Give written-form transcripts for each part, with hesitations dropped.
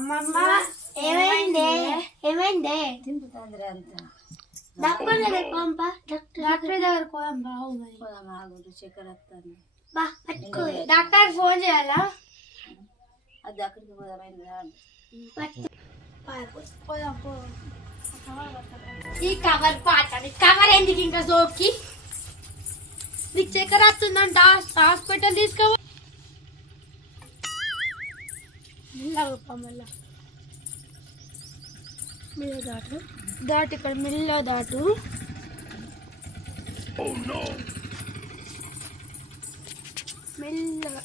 అమ్మమ్మ ఏమైంది ఏమైంది తింపుతుంది అంతా డాక్టర్ దగ్గర పోంపా డాక్టర్ దగ్గర పోదాం బావు మరి ఆగురు చక్కెర వస్తుంది బా పట్టుకో డాక్టర్ ఫోన్ చేయాలా అది అక్కడికి పోదామైంది పోదాం పో ఈ కవర్ పాట కవర్ ఎందుకు ఇంకా సోకి నీకు చక్కెర వస్తుందంట హాస్పిటల్ తీసుకో మళ్ళా మెల్ల దాటు దాటు ఇక్కడ మెల్ల దాటు మెల్లగా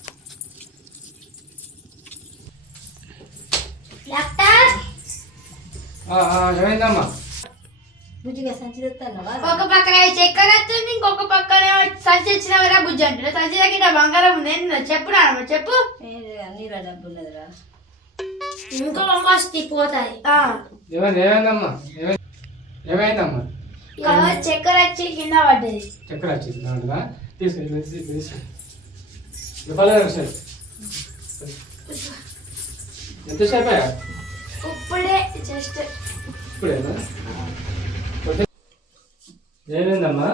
ఏమైందమ్మా బుజ్జిగా సంచి తెస్తాను ఒక పక్కన చక్కెర వస్తుంది ఇంకొక పక్కన సంచి వచ్చినవరా బుజ్జి అంటారు సంచి దగ్గర బంగారం ఉంది చెప్పు నానమ్మ చెప్పు నీళ్ళ డబ్బు ఉన్నదిరా ఇంకో మస్తు పోతాయి ఏమైందమ్మా ఏమైందమ్మా చక్కెర వచ్చి కింద పడ్డది చక్కెర వచ్చింది తీసుకెళ్ళి ఎంతసేపు ఇప్పుడే జస్ట్ ఇప్పుడేనా ఏమైందమ్మా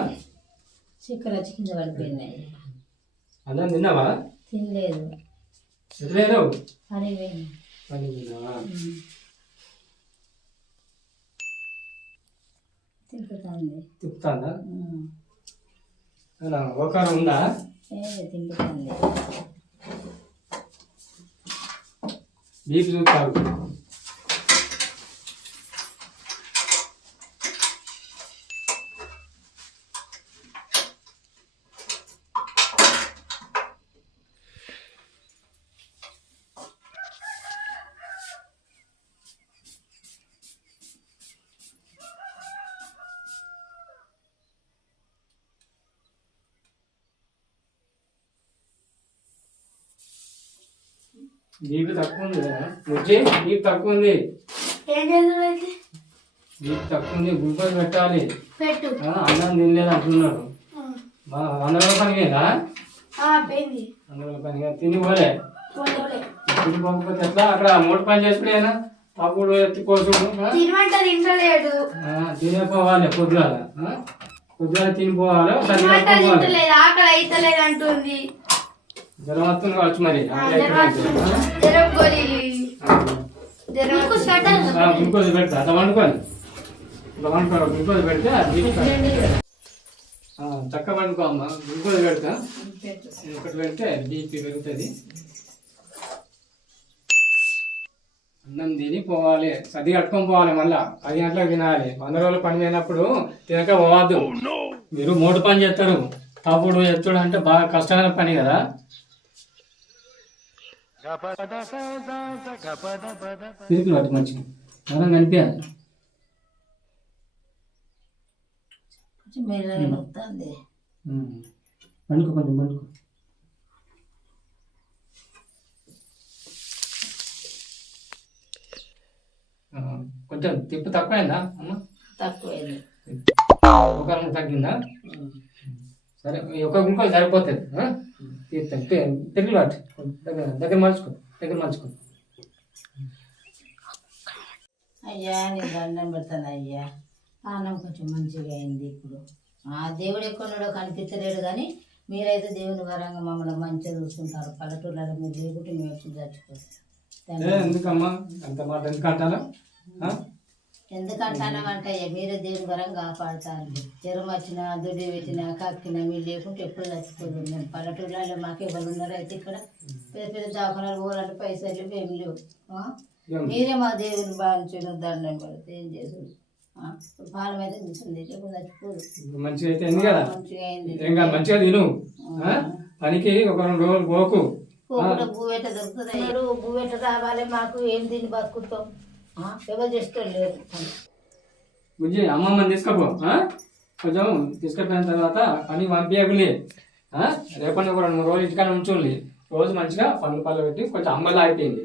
చక్కెర వచ్చి కింద పడిపోయినాయి అన్నం తిన్నావా తినలేదు ఎట్లేదు పని పోయింది పని తిన్నావా తింపుతుంది తిప్పుతాందా ఒకరు ఉందా తింపుతుంది బీపీ చూస్తావు బీపీ తక్కువ ఉంది కదా వచ్చి బీపీ తక్కువ ఉంది బీపీ తక్కువ ఉంది గ్లూకోజ్ పెట్టాలి పెట్టు అన్నం తినలేదు అంటున్నారు అందరూ పనికేదా పోయింది అందరూ పనిగా తిని పోలే తిని పోకపోతే ఎట్లా అక్కడ మూడు పని చేసుకునేనా అప్పుడు ఎత్తుకోసుడు తినమంటే తింటలేడు తినేపోవాలి పొద్దున తినిపోవాలి తింటలేదు ఆకలి అయితలేదు అంటుంది జ్వరం వస్తుంది కావచ్చు మరి గ్లూకోజ్ పెడతా అట్లా వండుకొని గ్లూకోజ్ పెడితే చక్క వండుకో అమ్మా గ్లూకోజ్ పెడతా ఒకటి పెడితే బీపీ పెరుగుతుంది అన్నం తిని పోవాలి సర్ది కట్టుకొని పోవాలి మళ్ళా 10 గంటలకు తినాలి 100 రోజులు పని అయినప్పుడు తినక పోవద్దు మీరు మూడు పని చేస్తారు తప్పుడు ఎత్తుడు అంటే బాగా కష్టమైన పని కదా తిరిగి వాటి మంచిగా మనం కనిపించాలి పండుకో కొంచెం పండుకో కొంచెం తిప్పు తక్కువైందా అమ్మ తక్కువైంది ఒక తగ్గిందా సరే ఒక గుంకలు సరిపోతుంది తిరిగి వాటి దగ్గర మలుచుకో అయ్యా నేను దండం పెడతాను అయ్యా పానం కొంచెం మంచిగా అయింది ఇప్పుడు దేవుడు ఎక్కడున్నాడో కనిపించలేడు కానీ మీరైతే దేవుని వరంగా మమ్మల్ని మంచిగా చూసుకుంటారు పల్లెటూళ్ళలో మీరు లేకుంటే మేము వచ్చి చచ్చిపోతాం ఎందుకమ్మా అంత మాట ఎందుకంటారా ఎందుకంటానంటే మీరే దేవుని వరంగా కాపాడుతారు జ్వరం వచ్చినా దుడ్డి పెట్టినా కక్కినా మీరు లేకుంటే ఎప్పుడు చచ్చిపోతుంది మేము పల్లెటూళ్ళలో మాకు ఎవరు ఉన్నారు అయితే ఇక్కడ పెద్ద పెద్ద దవాఖానాలు పోవాలంటే పైసలు ఏం లేవు మీరే మా దేవుని బాగా దండం పడితే ఏం చేసారు పాలం అయితే చూసింది ఎప్పుడు చచ్చిపోదు మంచిగా అయితే అయింది కదా మంచిగా అయింది ఇంకా మంచిగా తిను పనికి ఒక 2 రోజులు పోకు భూవెట్ట దొరుకుతుంది భూవెట్ట రావాలి మాకు ఏం తిని బతుకుతాం ఎవరు చేసుకోలేదు బుజ్జి అమ్మమ్మని తీసుకపో కొంచెం తీసుకెళ్ళిన తర్వాత పని పంపించకులే రేపటి ఒక 2 రోజులు ఇంటికాడ ఉంచుండి రోజు మంచిగా పళ్ళు పెట్టి కొంచెం అమ్మలు అయిపోయింది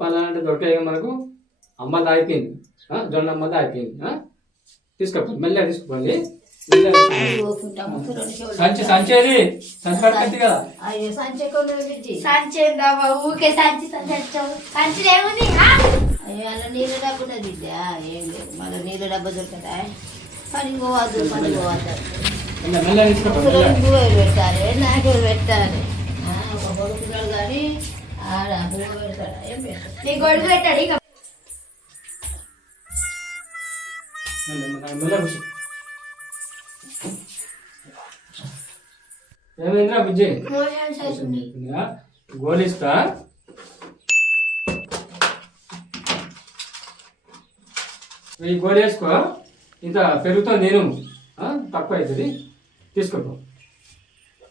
పళ్ళు అంటే దొరికాయి మనకు అమ్మలు అయిపోయింది జొన్న అమ్మది అయిపోయింది తీసుకపోండి మెల్లగా తీసుకోండి సంచి సంచేది సంచి పట్టుకొచ్చి కదా అయ్యో సంచెక్కడ బిడ్డి సంచేందా ఊకే సంచి సంచి ఏముంది అయ్యో అలా నీళ్ళ డబ్బు ఉన్నది బిడ్డా ఏం లేదు మళ్ళీ నీళ్ళ డబ్బా దొరుకుతా పని పోవద్దు పని పోవద్దు మెల్ల తీసుకోపో పువ్వు పెట్టాలి నాకు పెట్టాలి ఒక కొడుకున్నాడు కానీ ఆడ పువ్వు పెడతాడా ఏం పెట్టాడు నీ గొడుగు పెట్టాడు ఇక మెల్ల కూర్చో ఏమైందిరా బుజ్జి మోషన్స్ అవుతుంది గోలిస్తా ఈ గోళీ వేసుకో ఇంత పెరుగుతో నేను తక్కువ అవుతుంది తీసుకోపో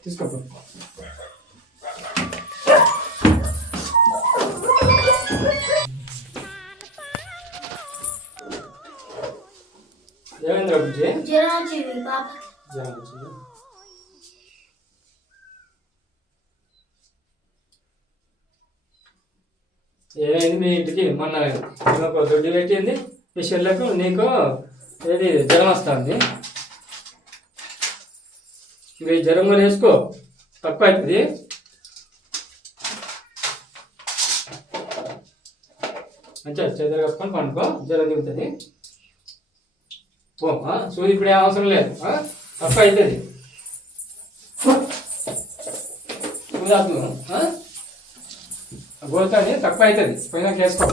తీసుకోపో ఏమైందిరా బుజ్జి జ్వరం వచ్చింది పాప జ్వరం వచ్చింది ఏమైంది మీ ఇంటికి మొన్న ఒక దొడ్డి పెట్టింది ఈ చెల్లకు నీకు ఏది జ్వరం వస్తుంది ఇవి జ్వరం కూడా వేసుకో తక్కువ అవుతుంది మంచిగా చేతులు కప్పుకొని పండుకో జ్వరం దిగుతుంది పో సూది ఇప్పుడు ఏం అవసరం లేదు తక్కువ అవుతుంది సూది గోతాని తక్కువ అవుతుంది పోయినాక వేసుకో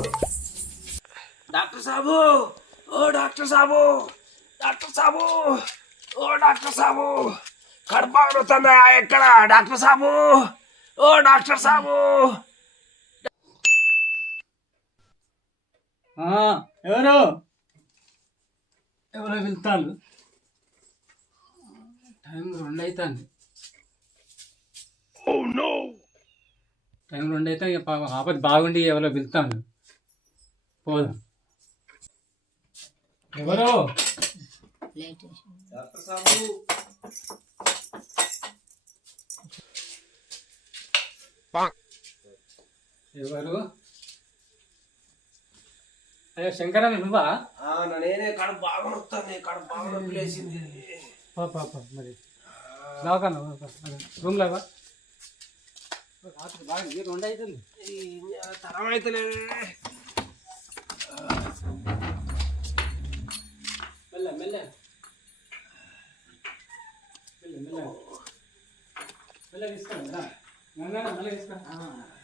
డాక్టర్ సాబు ఓ డాక్టర్ సాబు డాక్టర్ సాబు ఓ డాక్టర్ సాబు కడుపు ఆగుతుందా ఎక్కడ డాక్టర్ సాబు ఓ డాక్టర్ సాబు ఎవరు ఎవరో వెళ్తాను టైం 2 అవుతుంది టైం 2 అయితే ఇక ఆపద బాగుండి ఎవరో వెళ్తాను పోదాం ఎవరు డాక్టర్ సాబు ఎవరు అయ్యో శంకర నువ్వా నేనే కడుపు బాగా నొస్తుంది కడుపు బాగా నొప్పి లేచింది పాప మరి లాగా రూమ్ లాగా రాత్రి బాగా 2 అవుతుంది తరం అయితే మెల్ల మెల్ల మెల్ల మెల్ల మెల్ల తీసుకోండి మెల్ల తీసుకోండి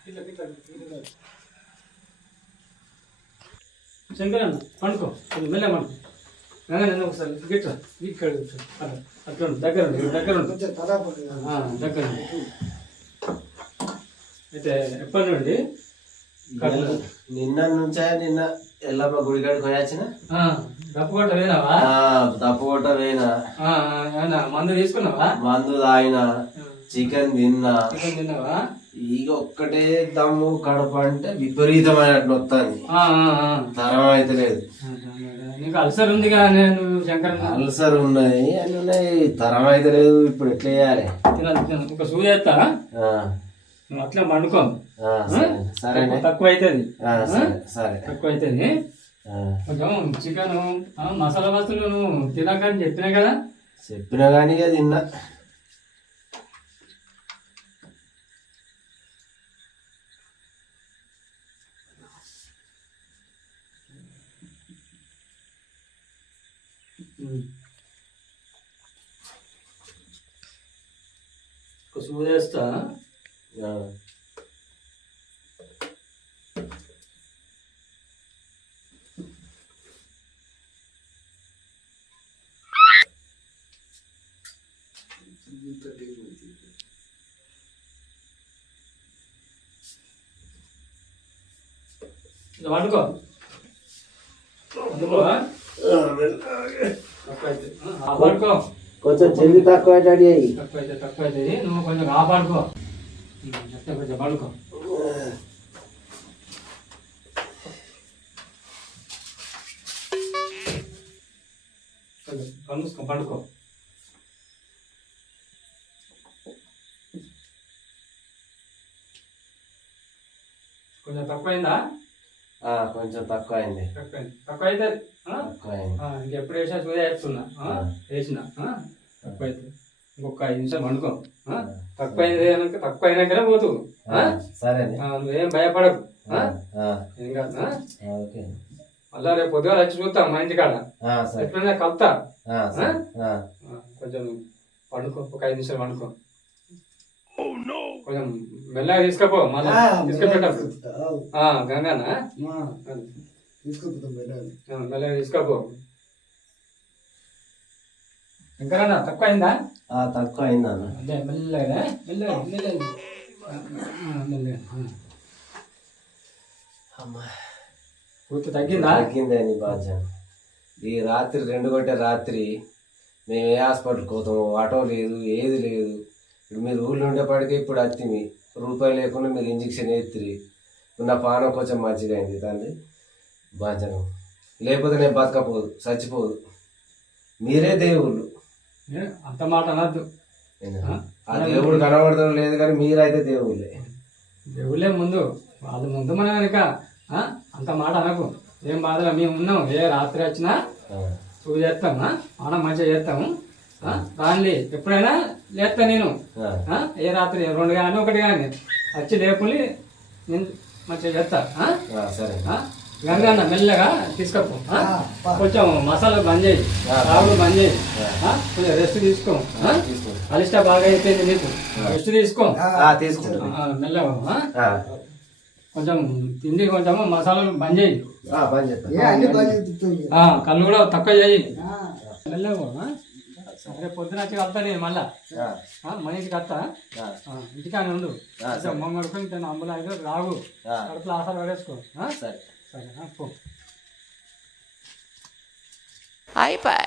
ఇట్లా ఇట్లా శంకరన్న పండుకో మెల్ల పండుకో నన్ను ఒకసారి గిట్రా ఇక్కడ అక్కడ దగ్గర దగ్గర దగ్గర అయితే ఎప్పటి నుండి నిన్న నుంచే నిన్న ఎల్లమ్మ గుడికాడికి పోయాచిన డప్పు కొట్ట వేనావా తప్పు కొట్ట పోయినా మందు తీసుకున్నావా మందు తాగినా చికెన్ తిన్నా చికెన్ తిన్నావా ఇక ఒక్కటే దమ్ము కడప అంటే విపరీతమైనట్టు వస్తుంది తరం అయితే లేదు నీకు అల్సర్ ఉంది కదా నేను శంకర్ అల్సర్ ఉన్నాయి అన్ని ఉన్నాయి తరం అయితే లేదు ఇప్పుడు ఎట్లా చేయాలి ఒక సూది వేస్తా నువ్వు అట్లా పండుకో సరే తక్కువ అవుతుంది సరే తక్కువ అవుతుంది కొంచెం చికెన్ మసాలా వస్తువులు నువ్వు తినకని చెప్పినా కదా చెప్పినా కానీ ఇక తిన్నా ఒక సూది వేస్తా వండుకో వండుకో కొంచెం చెల్లి తక్కువ తక్కువ అయితే నువ్వు కొంచెం కాపాడుకో కొంచెం పడుకో కలుసుకో పడుకో కొంచెం తక్కువైందా కొంచెం తక్కువ అయింది తక్కువ అయితే తక్కువ అయింది ఇంకెప్పుడు వేసినా చూదే వేస్తున్నా వేసిన తక్కువ అయితే ఇంకొక 5 నిమిషాలు వండుకో. తక్కువ అయినాకనే పోతు. సరే నువ్వేం భయపడకు. ఏం కాదు. మళ్ళా రేపు పొద్దుగా వచ్చి చూస్తాం మా ఇంటికాడ. ఎట్లనే కలుతా. కొంచెం వండుకో, ఒక 5 నిమిషాలు వండుకో. కొంచెం మెల్లగా తీసుకపో. మళ్ళీ తీసుకుపెట్టప్పుడు గంగానా మెల్లగా తీసుకపో. ఇంకా తక్కువ అయిందా? తక్కువ అయిందన్న. అదే మెల్లగా మెల్లగా మెల్లగా మెల్లగా. పూర్తి తగ్గిందా? తగ్గిందని బాధ్య. ఈ రాత్రి 2 గంటల రాత్రి మేము ఏ హాస్పిటల్కి పోతాము, ఆటో లేదు, ఏది లేదు. ఇప్పుడు మీరు ఊళ్ళో ఉండేపాటికి ఇప్పుడు అత్తిమి రూపాయి లేకుండా మీరు ఇంజక్షన్ వేస్తురి. ఇప్పుడు నా పానం కొంచెం మంచిగా అయింది తండ్రి బాధ్యను. లేకపోతే నేను బతకపోదు, చచ్చిపోదు. మీరే దేవుళ్ళు. అంత మాట అనద్దు. ఆ దేవుడు కనబడతాం లేదు కానీ మీరైతే దేవుళ్ళే. దేవుళ్ళే ముందు, వాళ్ళు ముందు మనం కనుక అంత మాట అనకు. ఏం బాధలో మేము ఉన్నాం. ఏ రాత్రి వచ్చినా చూపు చేస్తాము, మనం మంచిగా చేస్తాము. రాండి ఎప్పుడైనా లేస్తా నేను. ఏ రాత్రి 2 కానీ 1 కానీ వచ్చి లేపుని నేను మంచిగా చేస్తా. గంగన్న మెల్లగా తీసుకపో. కొంచెం మసాలా బంద్ చేయి, రావులు బంద్ చేయి. కొంచెం రెస్ట్ తీసుకో. అలిష్ట బాగా అయిపోయింది నీకు, రెస్ట్ తీసుకో. మెల్లగా కొంచెం తిండి, కొంచెం మసాలాలు బంద్ చేయి. కళ్ళు కూడా తక్కువ చేయి. మెల్లగా. సరే పొద్దున వచ్చి కలుతా నేను మళ్ళా. మనిషికి వస్తా. ఇంటికానే ఉండు. మొమ్మడుకొని తను అంబులు అయితే రాగు, కడుపులో ఆసాలు పడేసుకో. సరే పో. అయిపోయి.